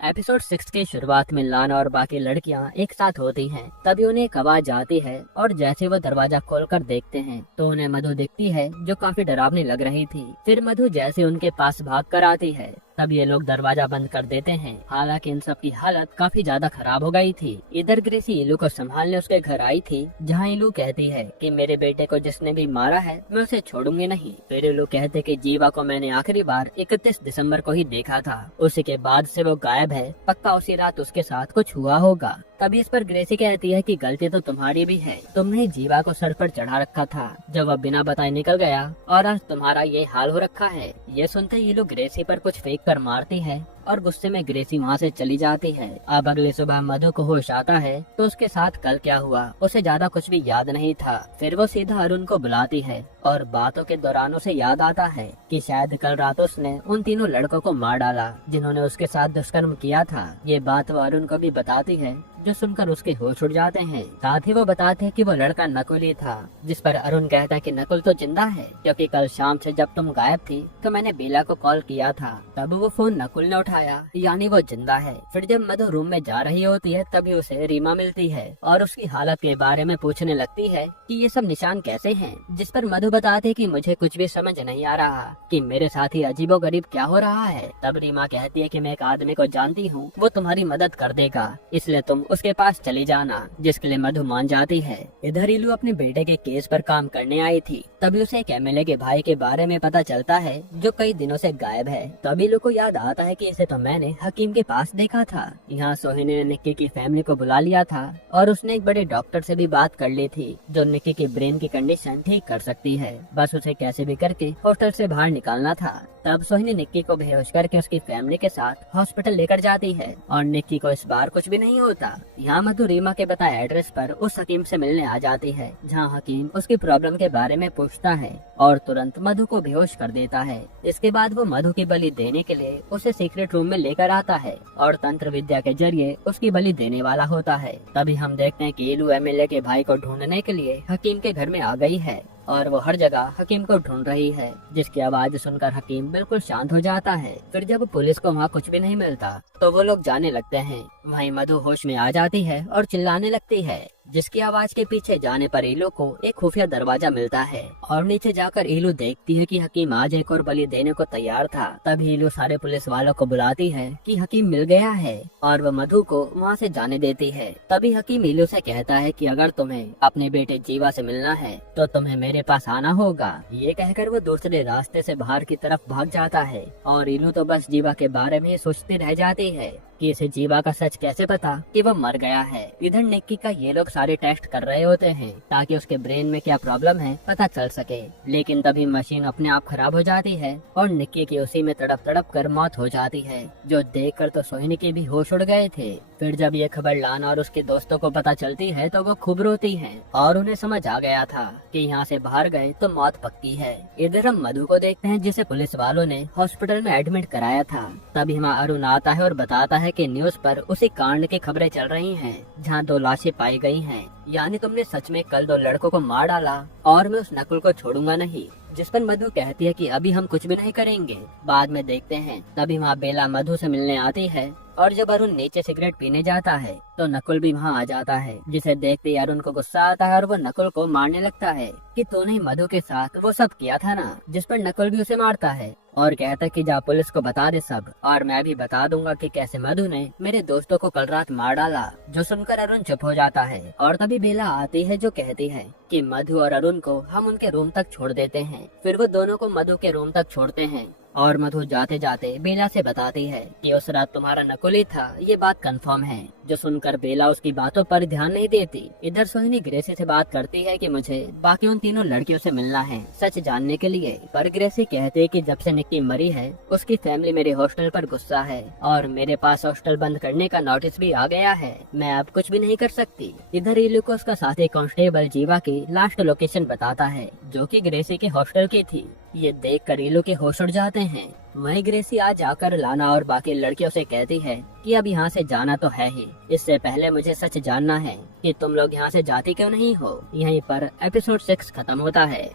Episode 6 की शुरुआत में लाना और बाकी लड़कियां एक साथ होती हैं। तभी उन्हें एक आवाज आती है और जैसे वो दरवाजा खोलकर देखते हैं तो उन्हें मधु दिखती है जो काफी डरावनी लग रही थी। फिर मधु जैसे उनके पास भाग कर आती है तब ये लोग दरवाजा बंद कर देते हैं। हालांकि इन सब की हालत काफी ज्यादा खराब हो गई थी। इधर ग्रेसी इलू को संभालने उसके घर आई थी, जहाँ इलू कहती है कि मेरे बेटे को जिसने भी मारा है मैं उसे छोड़ूंगी नहीं। फिर इलू कहते कि जीवा को मैंने आखिरी बार 31 दिसंबर को ही देखा था, उसी के बाद से वो गायब है, पक्का उसी रात उसके साथ कुछ हुआ होगा। तभी इस पर ग्रेसी कहती है कि गलती तो तुम्हारी भी है, तुमने जीवा को सर पर चढ़ा रखा था जब वह बिना बताए निकल गया और आज तुम्हारा ये हाल हो रखा है। ये सुनते ही लोग ग्रेसी पर कुछ फेंक कर मारती है और गुस्से में ग्रेसी वहाँ से चली जाती है। अब अगली सुबह मधु को होश आता है तो उसके साथ कल क्या हुआ उसे ज्यादा कुछ भी याद नहीं था। फिर वो सीधा अरुण को बुलाती है और बातों के दौरान उसे याद आता है कि शायद कल रात उसने उन तीनों लड़कों को मार डाला जिन्होंने उसके साथ दुष्कर्म किया था। ये बात वो अरुण को भी बताती है जो सुनकर उसके होश उड़ जाते हैं। साथ ही वो बताते हैं कि वो लड़का नकुल ही था, जिस पर अरुण कहता है कि नकुल तो जिंदा है क्योंकि कल शाम से जब तुम गायब थी तो मैंने बेला को कॉल किया था, तब वो फोन नकुल ने उठाया, यानी वो जिंदा है। फिर जब मधु रूम में जा रही होती है तभी उसे रीमा मिलती है और उसकी हालत के बारे में पूछने लगती है कि ये सब निशान कैसे हैं, जिस पर मधु बताते कि मुझे कुछ भी समझ नहीं आ रहा कि मेरे साथ ही अजीबोगरीब क्या हो रहा है। तब रीमा कहती है कि मैं एक आदमी को जानती हूँ, वो तुम्हारी मदद कर देगा, इसलिए तुम उसके पास चली जाना, जिसके लिए मधु मान जाती है। इधर इलू अपने बेटे के केस पर काम करने आई थी। तभी उसे एक एमएलए के भाई के बारे में पता चलता है जो कई दिनों से गायब है। तभी इलू को याद आता है कि इसे तो मैंने हकीम के पास देखा था। यहाँ सोहिनी ने निक्की की फैमिली को बुला लिया था और उसने एक बड़े डॉक्टर से भी बात कर ली थी जो निक्की की ब्रेन की कंडीशन ठीक कर सकती है, बस उसे कैसे भी करके हॉस्टल से बाहर निकालना था। तब सोहिनी निक्की को बेहोश करके उसकी फैमिली के साथ हॉस्पिटल लेकर जाती है और निक्की को इस बार कुछ भी नहीं होता। यहाँ मधु रीमा के बताए एड्रेस पर उस हकीम से मिलने आ जाती है, जहाँ हकीम उसकी प्रॉब्लम के बारे में पूछता है और तुरंत मधु को बेहोश कर देता है। इसके बाद वो मधु की बलि देने के लिए उसे सीक्रेट रूम में लेकर आता है और तंत्र विद्या के जरिए उसकी बलि देने वाला होता है। तभी हम देखते हैं कि इलू एमएलए के भाई को ढूंढने के लिए हकीम के घर में आ गई है और वो हर जगह हकीम को ढूंढ रही है, जिसकी आवाज सुनकर हकीम बिल्कुल शांत हो जाता है। फिर जब पुलिस को वहाँ कुछ भी नहीं मिलता तो वो लोग जाने लगते हैं। वहीं मधु होश में आ जाती है और चिल्लाने लगती है, जिसकी आवाज के पीछे जाने पर इलू को एक खुफिया दरवाजा मिलता है और नीचे जाकर इलू देखती है कि हकीम आज एक और बलि देने को तैयार था। तभी इलू सारे पुलिस वालों को बुलाती है कि हकीम मिल गया है और वह मधु को वहाँ से जाने देती है। तभी हकीम इलू से कहता है कि अगर तुम्हें अपने बेटे जीवा से मिलना है तो तुम्हें मेरे पास आना होगा। ये कहकर वो दूसरे रास्ते से बाहर की तरफ भाग जाता है और इलू तो बस जीवा के बारे में सोचती रह जाती है कि इसे जीवा का सच कैसे पता कि वो मर गया है। इधर निक्की का ये लोग सारे टेस्ट कर रहे होते हैं ताकि उसके ब्रेन में क्या प्रॉब्लम है पता चल सके, लेकिन तभी मशीन अपने आप खराब हो जाती है और निक्की की उसी में तड़प तड़प कर मौत हो जाती है, जो देखकर तो सोहिनी के भी होश उड़ गए थे। फिर जब ये खबर लाना और उसके दोस्तों को पता चलती है तो वो खूब रोती है और उन्हें समझ आ गया था कि यहाँ से बाहर गए तो मौत पक्की है। इधर हम मधु को देखते हैं जिसे पुलिस वालों ने हॉस्पिटल में एडमिट कराया था। तभी वहाँ अरुण आता है और बताता है कि न्यूज पर उसी कांड की खबरें चल रही हैं जहां 2 लाशें पाई गई हैं, यानी तुमने सच में कल 2 लड़कों को मार डाला और मैं उस नकुल को छोड़ूंगा नहीं। जिस पर मधु कहती है कि अभी हम कुछ भी नहीं करेंगे, बाद में देखते हैं। तभी वहाँ बेला मधु से मिलने आती है और जब अरुण नीचे सिगरेट पीने जाता है तो नकुल भी वहाँ आ जाता है, जिसे देखते ही अरुण को गुस्सा आता है और वो नकुल को मारने लगता है कि तूने मधु के साथ वो सब किया था ना। जिस पर नकुल भी उसे मारता है और कहता है कि जा पुलिस को बता दे सब, और मैं भी बता दूंगा कि कैसे मधु ने मेरे दोस्तों को कल रात मार डाला। जो सुनकर अरुण चुप हो जाता है और तभी बेला आती है जो कहती है कि मधु और अरुण को हम उनके रूम तक छोड़ देते हैं। फिर वो दोनों को मधु के रूम तक छोड़ते हैं और मधु जाते जाते बेला से बताती है कि उस रात तुम्हारा नकुल ही था, ये बात कंफर्म है। जो सुनकर बेला उसकी बातों पर ध्यान नहीं देती। इधर सोहिनी ग्रेसी से बात करती है कि मुझे बाकी उन तीनों लड़कियों से मिलना है सच जानने के लिए, पर ग्रेसी कहते है कि जब से निक्की मरी है उसकी फैमिली मेरे हॉस्टल पर गुस्सा है और मेरे पास हॉस्टल बंद करने का नोटिस भी आ गया है, मैं अब कुछ भी नहीं कर सकती। इधर इलू को उसका साथी कांस्टेबल जीवा की लास्ट लोकेशन बताता है जो कि ग्रेसी के हॉस्टल की थी। ये देख कर इलू के होश उड़ जाते हैं। वहीं ग्रेसी आज जाकर लाना और बाकी लड़कियों से कहती है कि अब यहाँ से जाना तो है ही, इससे पहले मुझे सच जानना है कि तुम लोग यहाँ से जाती क्यों नहीं हो। यहीं पर एपिसोड 6 खत्म होता है।